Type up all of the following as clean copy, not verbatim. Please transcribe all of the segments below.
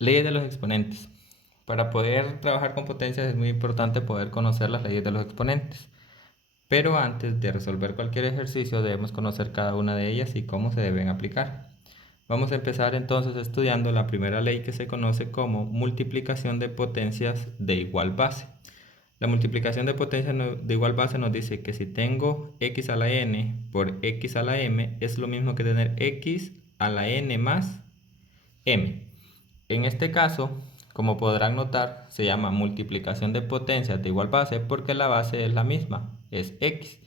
Leyes de los exponentes. Para poder trabajar con potencias es muy importante poder conocer las leyes de los exponentes. Pero antes de resolver cualquier ejercicio debemos conocer cada una de ellas y cómo se deben aplicar. Vamos a empezar entonces estudiando la primera ley que se conoce como multiplicación de potencias de igual base. La multiplicación de potencias de igual base nos dice que si tengo x a la n por x a la m es lo mismo que tener x a la n más m. En este caso, como podrán notar, se llama multiplicación de potencias de igual base porque la base es la misma, es x,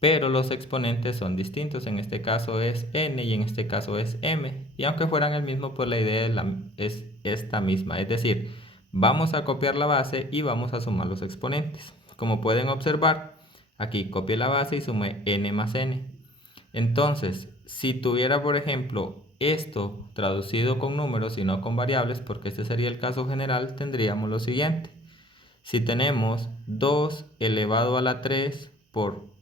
pero los exponentes son distintos. En este caso es n y en este caso es m, y aunque fueran el mismo, pues la idea es esta misma, es decir, vamos a copiar la base y vamos a sumar los exponentes. Como pueden observar, aquí copié la base y sumé n más n. Entonces, si tuviera, por ejemplo, esto traducido con números y no con variables, porque este sería el caso general, tendríamos lo siguiente. Si tenemos 2 elevado a la 3 por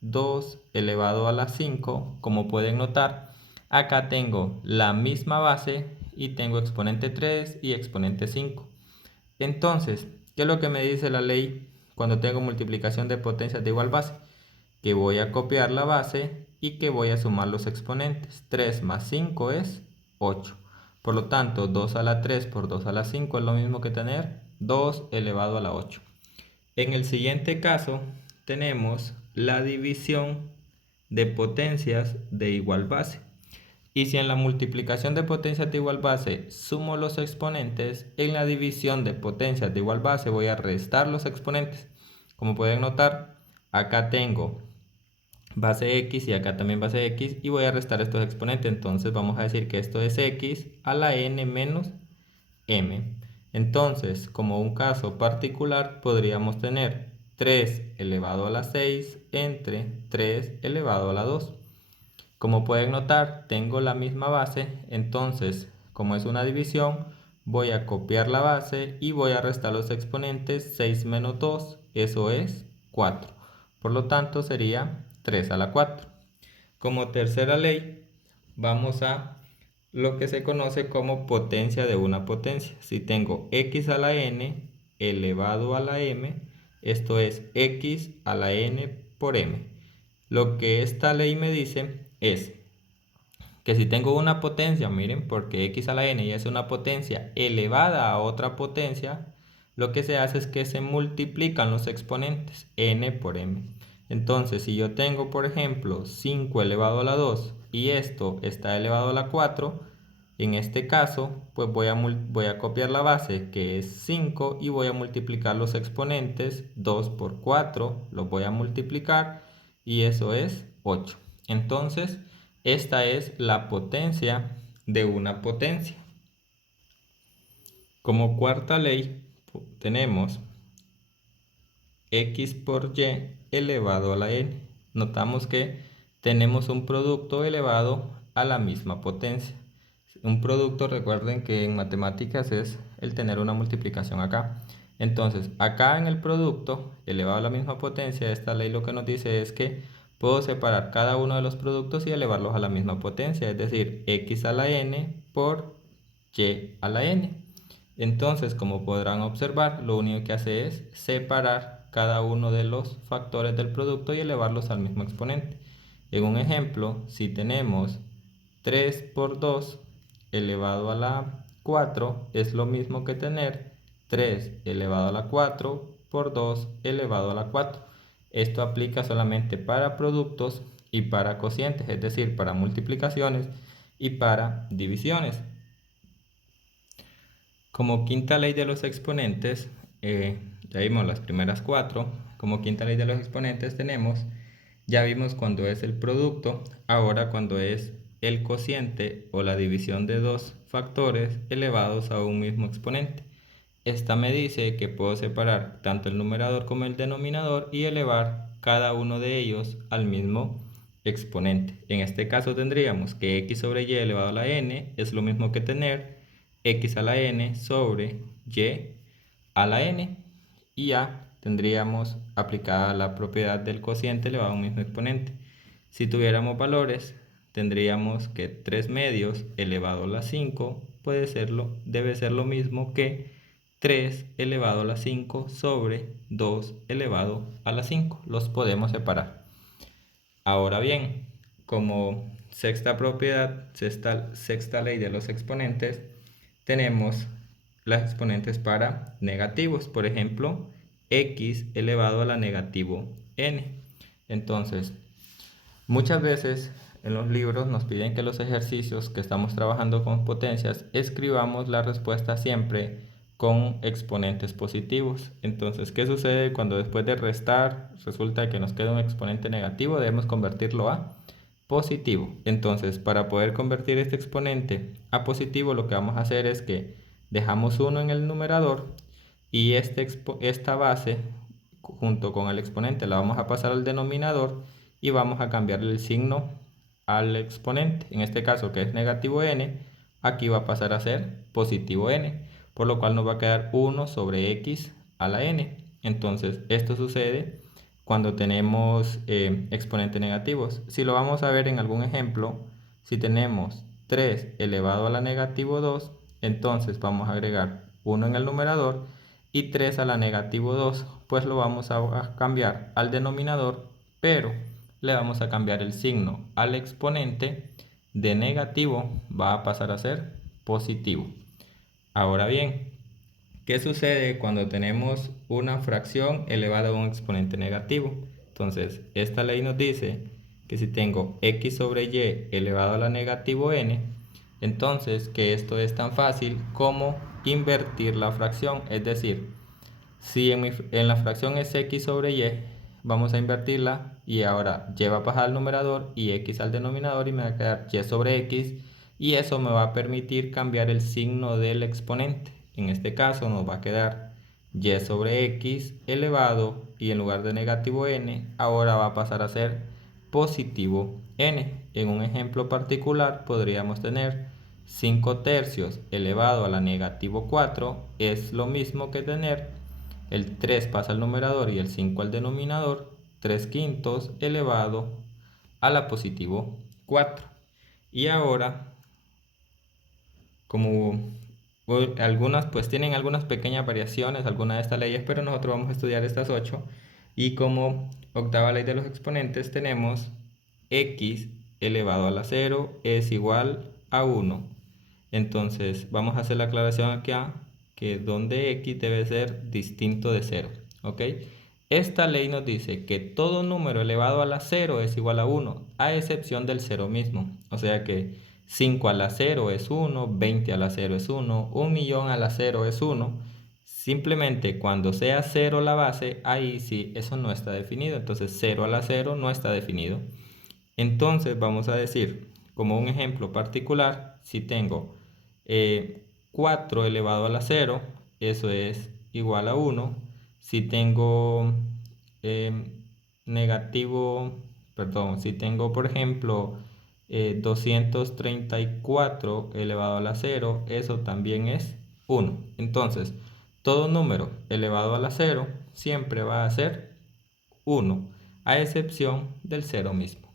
2 elevado a la 5, como pueden notar, acá tengo la misma base y tengo exponente 3 y exponente 5. Entonces, ¿qué es lo que me dice la ley cuando tengo multiplicación de potencias de igual base? Que voy a copiar la base y que voy a sumar los exponentes. 3 más 5 es 8. Por lo tanto, 2 a la 3 por 2 a la 5 es lo mismo que tener 2 elevado a la 8. En el siguiente caso, tenemos la división de potencias de igual base. Y si en la multiplicación de potencias de igual base sumo los exponentes, en la división de potencias de igual base voy a restar los exponentes. Como pueden notar, acá tengo base x y acá también base x y voy a restar estos exponentes. Entonces vamos a decir que esto es x a la n menos m. Entonces, como un caso particular, podríamos tener 3 elevado a la 6 entre 3 elevado a la 2. Como pueden notar, tengo la misma base, entonces, como es una división, voy a copiar la base y voy a restar los exponentes. 6 menos 2, eso es 4. Por lo tanto, sería 3 a la 4. Como tercera ley, vamos a lo que se conoce como potencia de una potencia. Si tengo x a la n elevado a la m, esto es x a la n por m. Lo que esta ley me dice es que si tengo una potencia, miren, porque x a la n ya es una potencia elevada a otra potencia, lo que se hace es que se multiplican los exponentes, n por m. Entonces, si yo tengo, por ejemplo, 5 elevado a la 2 y esto está elevado a la 4, en este caso, pues voy a copiar la base, que es 5, y voy a multiplicar los exponentes. 2 por 4, los voy a multiplicar, y eso es 8. Entonces, esta es la potencia de una potencia. Como cuarta ley, tenemos x por y elevado a la n. Notamos que tenemos un producto elevado a la misma potencia. Un producto, recuerden que en matemáticas es el tener una multiplicación acá. Entonces, acá en el producto elevado a la misma potencia, esta ley lo que nos dice es que puedo separar cada uno de los productos y elevarlos a la misma potencia, es decir, x a la n por y a la n. Entonces, como podrán observar, lo único que hace es separar cada uno de los factores del producto y elevarlos al mismo exponente. En un ejemplo, si tenemos 3 por 2 elevado a la 4, es lo mismo que tener 3 elevado a la 4 por 2 elevado a la 4. Esto aplica solamente para productos y para cocientes, es decir, para multiplicaciones y para divisiones. Como quinta ley de los exponentes, ya vimos las primeras cuatro. Como quinta ley de los exponentes tenemos, ya vimos cuando es el producto, ahora cuando es el cociente o la división de dos factores elevados a un mismo exponente. Esta me dice que puedo separar tanto el numerador como el denominador y elevar cada uno de ellos al mismo exponente. En este caso tendríamos que x sobre y elevado a la n es lo mismo que tener x a la n sobre y a la n, y ya tendríamos aplicada la propiedad del cociente elevado a un mismo exponente. Si tuviéramos valores, tendríamos que 3 medios elevado a la 5 debe ser lo mismo que 3 elevado a la 5 sobre 2 elevado a la 5. Los podemos separar. Ahora bien, como sexta propiedad, sexta ley de los exponentes, tenemos las exponentes para negativos. Por ejemplo, x elevado a la negativo n. Entonces, muchas veces en los libros nos piden que los ejercicios que estamos trabajando con potencias escribamos la respuesta siempre con exponentes positivos. Entonces, ¿qué sucede cuando después de restar resulta que nos queda un exponente negativo? Debemos convertirlo a positivo. Entonces, para poder convertir este exponente a positivo, lo que vamos a hacer es que dejamos 1 en el numerador y esta base junto con el exponente la vamos a pasar al denominador y vamos a cambiarle el signo al exponente. En este caso, que es negativo n, aquí va a pasar a ser positivo n, por lo cual nos va a quedar 1 sobre x a la n. Entonces, esto sucede cuando tenemos exponentes negativos. Si lo vamos a ver en algún ejemplo, si tenemos 3 elevado a la negativo 2, entonces vamos a agregar 1 en el numerador y 3 a la negativo 2, pues lo vamos a cambiar al denominador, pero le vamos a cambiar el signo al exponente. De negativo va a pasar a ser positivo. Ahora bien, ¿qué sucede cuando tenemos una fracción elevada a un exponente negativo? Entonces, esta ley nos dice que si tengo x sobre y elevado a la negativo n, entonces que esto es tan fácil como invertir la fracción. Es decir, si en la fracción es x sobre y, vamos a invertirla y ahora y va a pasar al numerador y x al denominador y me va a quedar y sobre x, y eso me va a permitir cambiar el signo del exponente. En este caso nos va a quedar y sobre x elevado y en lugar de negativo n ahora va a pasar a ser positivo n. En un ejemplo particular podríamos tener 5 tercios elevado a la negativo 4 es lo mismo que tener el 3 pasa al numerador y el 5 al denominador, 3 quintos elevado a la positivo 4. Y ahora, como algunas pues tienen algunas pequeñas variaciones, algunas de estas leyes, pero nosotros vamos a estudiar estas 8. Y como octava ley de los exponentes tenemos x elevado a la 0 es igual a 1. Entonces vamos a hacer la aclaración acá, que donde x debe ser distinto de 0. ¿Ok? Esta ley nos dice que todo número elevado a la 0 es igual a 1, a excepción del 0 mismo. O sea que 5 a la 0 es 1, 20 a la 0 es 1, 1.000.000 a la 0 es 1. Simplemente cuando sea 0 la base, ahí sí, eso no está definido. Entonces 0 a la 0 no está definido. Entonces vamos a decir, como un ejemplo particular, si tengo 4 elevado a la 0, eso es igual a 1. Si tengo si tengo por ejemplo 234 elevado a la 0, eso también es 1. Entonces, todo número elevado a la 0 siempre va a ser 1, a excepción del 0 mismo.